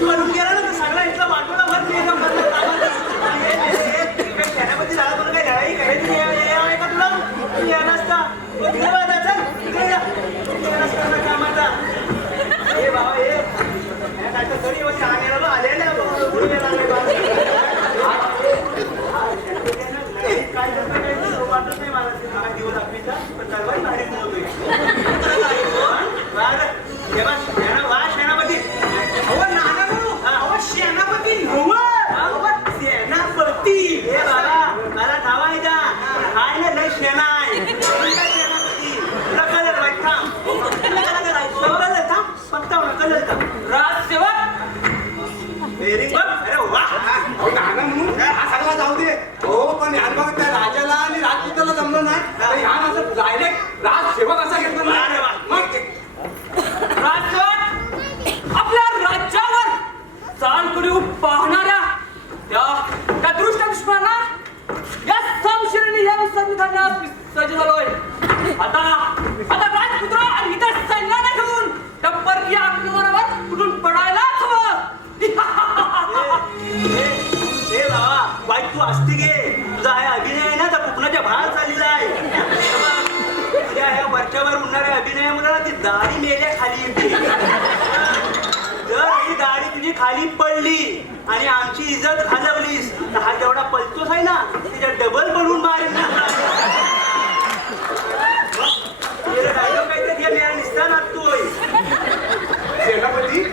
बनून गेला ना सगळा इथला वाटोला भर खेळामध्ये झाला तुला काही लढाई आहे का तुला या नसता कामाचा हे बाबा हे काय तर तरी आले ना काय वाटत नाही मला काय दिवस आपलीचा पण सर्वात भारी मोहतोय वा सेनापती अहो नाना अहो सेनापती सेनापती हे बाबा मला धावा आहे का हाय ना लय सेना आहे सेनापती तुला कलर वाईट थांब पत्ता कलर थांब राजसेवक व्हेरी गुड अरे वा नाना म्हणून हा सगळा जाऊ दे हो पण ह्या बघ त्या राजाला आणि राजपुत्राला जमलं नाही ह्या असं डायरेक्ट राजसेवक असा घेतला मग राजसेवक आपल्या राज्यावर चाल करू पाहणाऱ्या त्या दृष्ट दुश्मनांना या संशयाने या संविधानात सज्ज झालोय आता राजपुत्र आणि इतर सैन्याने घेऊन टप्पर या आक्रमणावर कुठून पडायलाच हवं हे बाबा वाईट तू असती घे तुझा हा अभिनय आहे ना त्या कोकणाच्या बाहेर चाललेला आहे तुझ्या ह्या वरच्यावर उडणाऱ्या अभिनयामुळे ना ती दाढी मेल्या खाली येते जर ही दाढी तुझी खाली पडली आणि आमची इज्जत घालवलीस तर हा जेवढा पलतोस आहे ना त्याच्या डबल बनवून मारेल डायलॉग काहीतरी मेळा निसता नाचतोय सेनापती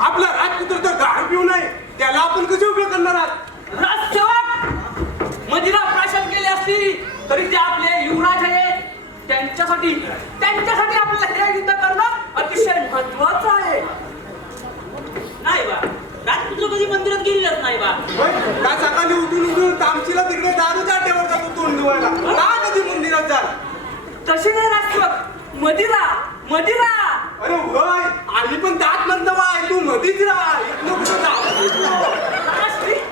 आपला राजपुत्र तर दारू पिऊ नये त्याला आपण कसे उपयोग करणार आहात राजसेवक मदिरा प्राशन केली असती तरी ते आपले युवराज आहे त्यांच्यासाठी आपल्याला हे युद्ध करणं अतिशय महत्वाचं आहे नाही बा राजपुत्र कधी मंदिरात गेलेलाच नाही बा का सकाळी उठून तामशीला तिकडे दारूच्या टेवर जातो तोंड धुवायला का कधी मंदिरात जा तसे नाही राजसेवक मदिरा अरे होय आम्ही पण त्यात म्हणतो बाय तू मधीच राहा इथनं कुठं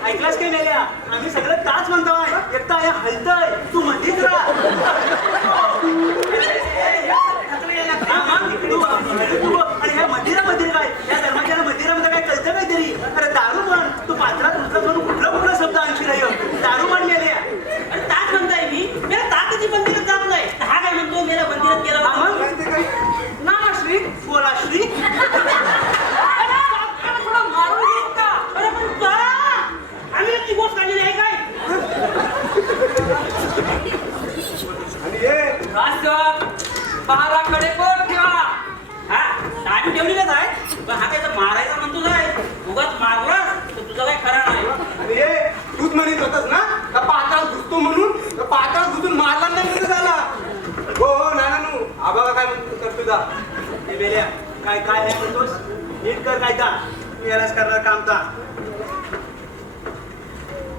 ऐकलास काही नाही आम्ही सगळं ताच म्हणतो एकटा हे हलतय तू मधीच राहा आणि ह्या मंदिरामध्ये काय या धर्माच्या मंदिरामध्ये काय कळतं काहीतरी अरे दारू पण तू पात्रात नुसतं म्हणून कुठला शब्द आणशी नाही दारू पण गेले अरे ताच म्हणताय मी मेरा ताकची मंदिरात जात नाही हा काय म्हणतो मेरा मंदिरात गेला ना श्री बोला श्री अरे पण का आम्ही ती गोष्ट काढलेली आहे काय आणि हे राजसेवक पहाराकडे कोण ठेवा हा दाढी ठेवलेलीच आहे पण हा काय मारायचा म्हणतो काय उगाच मारलास तर तुझा काय खरा नाही आणि हे तूच म्हणत होतास ना का पाताळ घुसतो म्हणून का पाताळ घुसून मारला नाही म्हणजे झाला हो नानू आबा काय म्हणतो कर तुझा हे बेल्या काय काय नाही म्हणतोस नीट कर काय का मी यालाच करणार काम का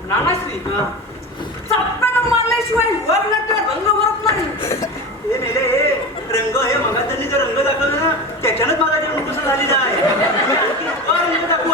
नानाश्री चप्प्यानं मारल्याशिवाय वर नाट्य रंग भरत नाही हे मेले हे रंग हे मग त्यांनी जर रंग दाखवला ना त्याच्यानंच मला जेवण कसं झालेलं आहे आणखी रंग दाखवू